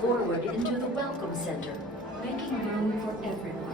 forward into the Welcome Center, making room for everyone.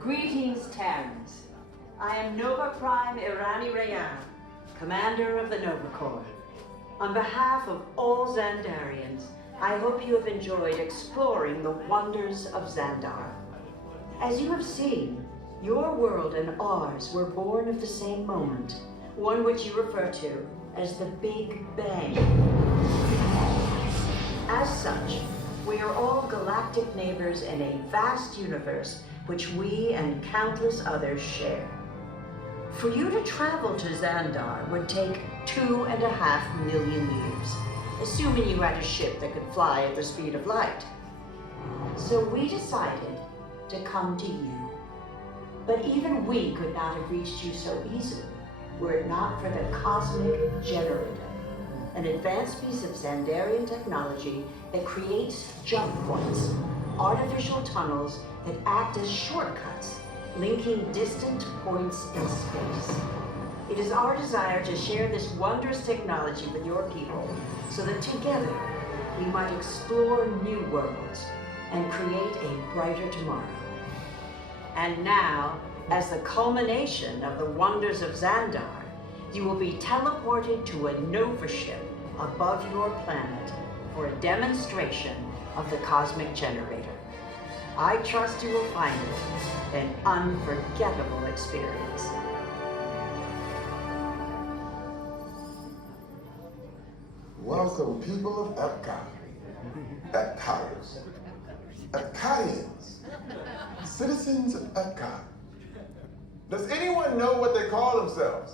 Greetings, Terrans. I am Nova Prime Irani Rayan, Commander of the Nova Corps. On behalf of all Xandarians, I hope you have enjoyed exploring the wonders of Xandar. As you have seen, your world and ours were born of the same moment, one which you refer to as the Big Bang. As such, we are all galactic neighbors in a vast universe which we and countless others share. For you to travel to Xandar would take 2.5 million years, assuming you had a ship that could fly at the speed of light. So we decided to come to you. But even we could not have reached you so easily were it not for the Cosmic Generator, an advanced piece of Xandarian technology that creates jump points, artificial tunnels that act as shortcuts, linking distant points in space. It is our desire to share this wondrous technology with your people so that together we might explore new worlds and create a brighter tomorrow. And now, as the culmination of the wonders of Xandar, you will be teleported to a Nova ship above your planet for a demonstration of the Cosmic Generator. I trust you will find it an unforgettable experience. Welcome, people of Epcot, Epcoters, Epcotians, citizens of Epcot. Does anyone know what they call themselves?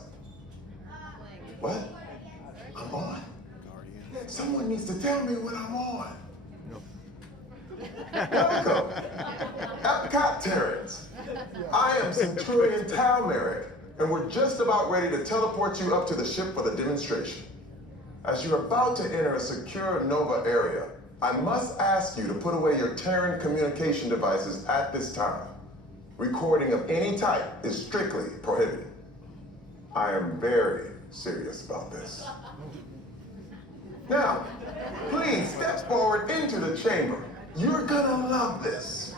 What? I'm on. Someone needs to tell me when I'm on. Welcome, Epcot Terrans. I am Centurion Talmeric, and we're just about ready to teleport you up to the ship for the demonstration. As you're about to enter a secure Nova area, I must ask you to put away your Terran communication devices at this time. Recording of any type is strictly prohibited. I am very serious about this. Now, please step forward into the chamber. You're gonna love this.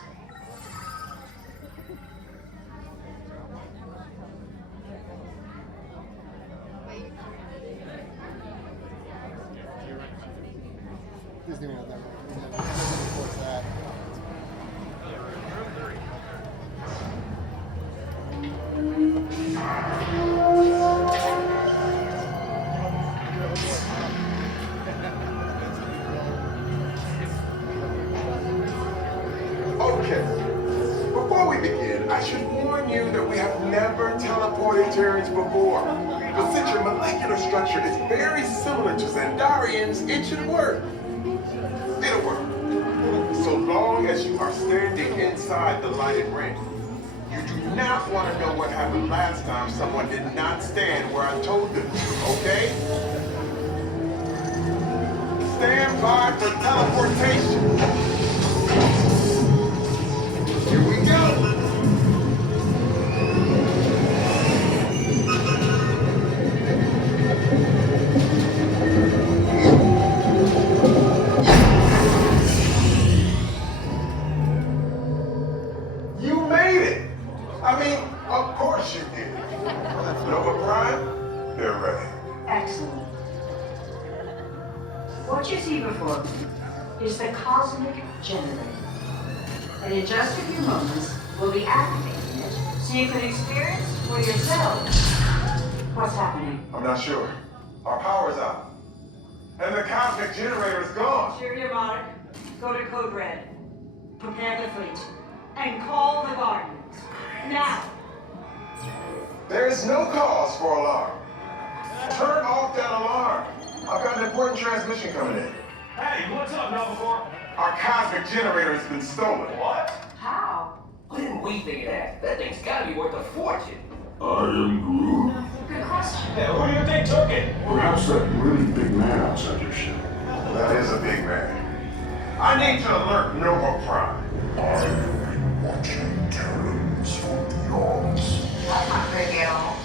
Disney World, what's that? Okay, before we begin, I should warn you that we have never teleported Terrans before. But since your molecular structure is very similar to Xandarians, it should work. It'll work. So long as you are standing inside the lighted ring. You do not want to know what happened last time someone did not stand where I told them to, okay? Stand by for teleportation. Here we go. You made it. I mean, of course you did. Nova Prime, they're ready. Excellent. What you see before me is the Cosmic Generator. And in just a few moments, we'll be activating it so you can experience for yourselves what's happening. I'm not sure. Our power's out. And the Cosmic Generator is gone. Cheer your monarch. Go to Code Red. Prepare the fleet. And call the Guardians. Now! There is no cause for alarm. Turn off that alarm. I've got an important transmission coming in. Hey, what's up, Nova? Our cosmic generator has been stolen. What? How? Why didn't we think of that? That thing's gotta be worth a fortune. I am Groot. Good question. Yeah, who do you think took it? Perhaps that really big man outside your ship. That is a big man. I need to alert Nova Prime. I have been watching Terrans for eons. That's not big at all.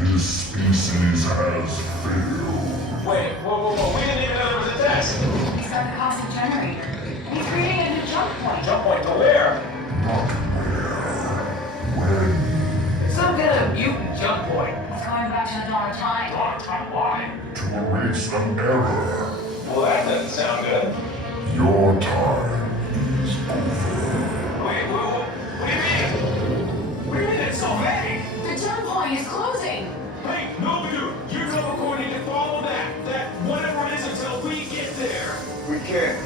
This species has failed. Wait, whoa. We didn't even know there was a test. He's got the cosmic generator. He's creating a new jump point. Jump point to where? Not where. When. Some kind of mutant jump point. He's going back to the dawn of time. Why? To erase an error. Well, that doesn't sound good. Your time is over. Wait, what do you mean? What do you mean it's so vague? The jump point is closing. Hey, no, you know we need to follow that whatever it is until we get there. We can't.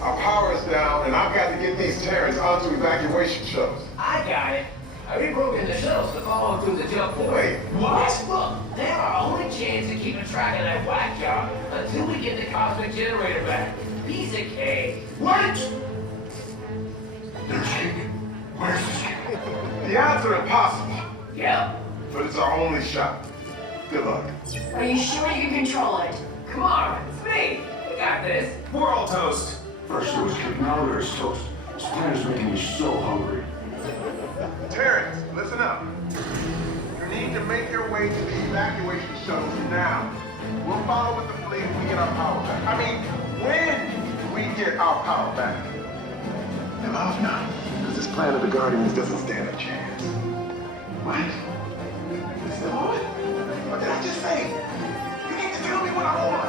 Our power is down, and I've got to get these Terrans onto evacuation shuttles. I got it. I reprogrammed the shuttles to follow through the jump point. Wait, What? Look, they're our only chance of keeping track of that whack job until we get the cosmic generator back. Piece of cake. What? There's King. Where's the King? the odds are impossible, Yep. but it's our only shot. Good luck. Are you sure you can control it? Come on, it's me. We got this. We're all toast. First there was King, now there's toast. This plan is making me so hungry. Terrans, listen up. You need to make your way to the evacuation shuttles now. We'll follow with the fleet when we get our power back. I mean, when we get our power back. And I hope not, because this plan of the Guardians doesn't stand a chance. What? Is that what? What did I just say? You need to tell me what I want.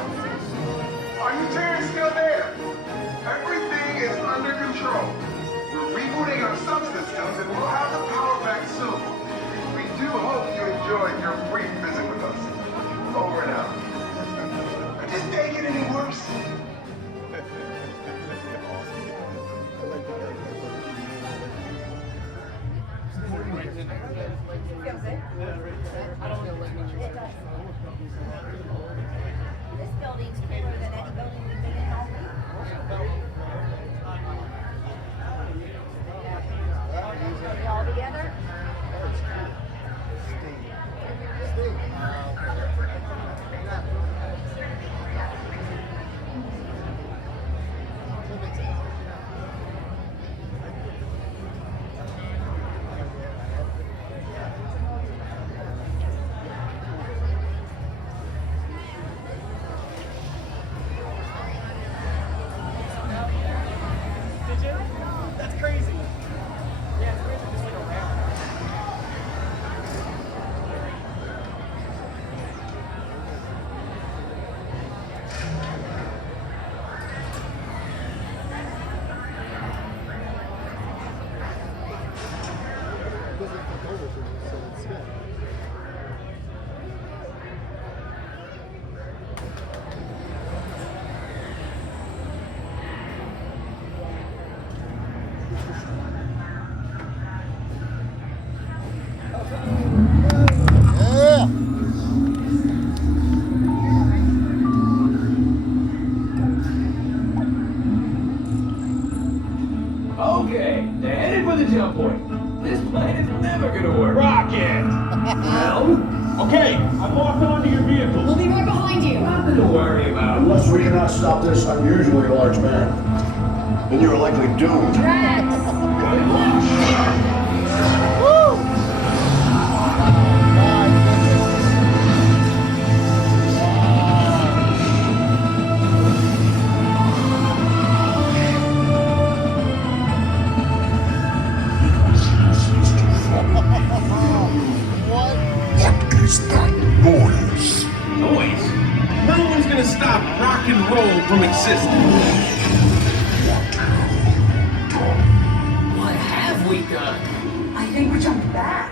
Are you Terrans still there? Everything is under control. We're rebooting our subsystems and we'll have the power back soon. We do hope you enjoyed your brief visit with us. Over and out. Could this day get any worse? This building's cooler than any building we've been in all week. We all together? That's crazy. Yeah, it's crazy just like around. Yeah. Okay, they're headed for the jump point. This plan is never gonna work. Rocket! No, Okay, I've locked onto your vehicle. We'll be right behind you. nothing to worry about. Unless we cannot stop this unusually large man, then you're likely doomed. What? What is that noise? Noise? No one's gonna stop rock and roll from existing. What have we done? I think we jumped back.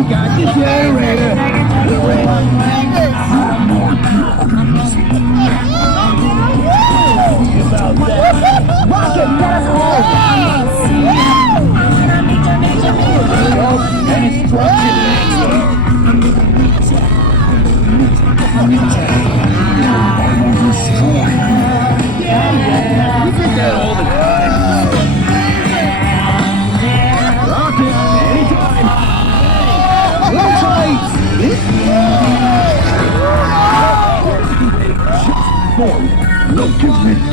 Look at this! Don't give me that.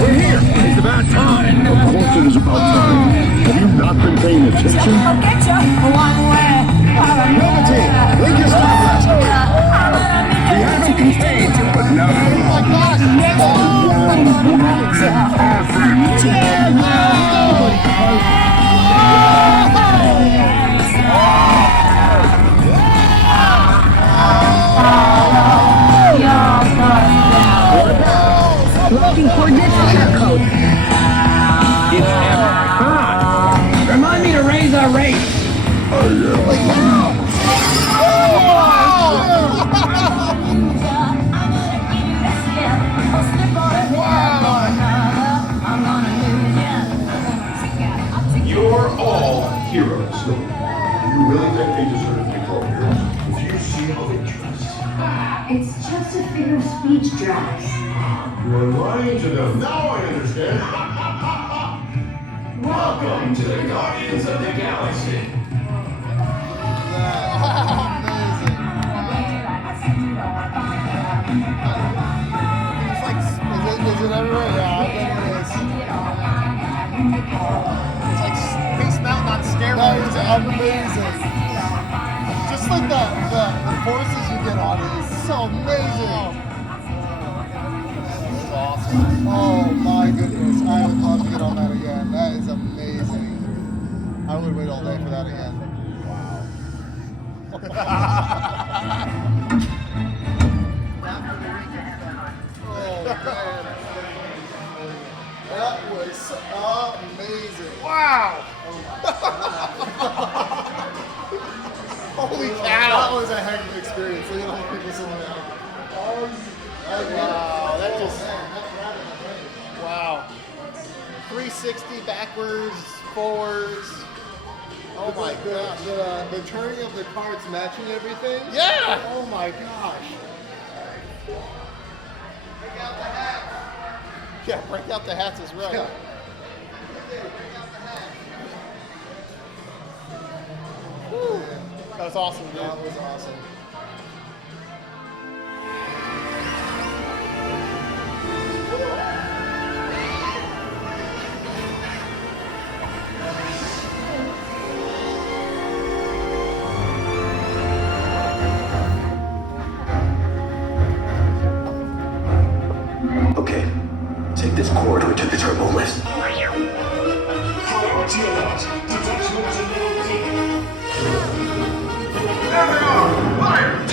We're here. It's about time. Of course it is about time. Have you not been paying attention? I'll get you one way or another. Link is not last week. We haven't contained, but now you Looking for district code. It's Epcot. Remind me to raise our rate. You're all heroes. Do you really think they deserve to be called heroes? Do you see how they dress? It's just a figure of speech, Drax. You're lying to them. Now I understand. Welcome to the Guardians of the Galaxy. Is it everywhere? Yeah, I bet it is. It's like Space Mountain on That steroids. is amazing. Just like the forces you get on it is so amazing. It's awesome. Oh my goodness, I would love to get on that again. That is amazing. I would wait all day for that again. Oh man. That was amazing. Wow. Holy cow. That was a heck of an experience. Look at all the people sitting there. Wow. That just. Wow. 360 backwards, forwards. Oh my gosh. The turning of the cards matching everything. Yeah. Oh my gosh. Yeah, break out the hats is right. Yeah. Woo. That was awesome, dude. That was awesome. Okay, take this corridor to the turbo lift. Priority alert. Detachment to low peak. There they are! Fire!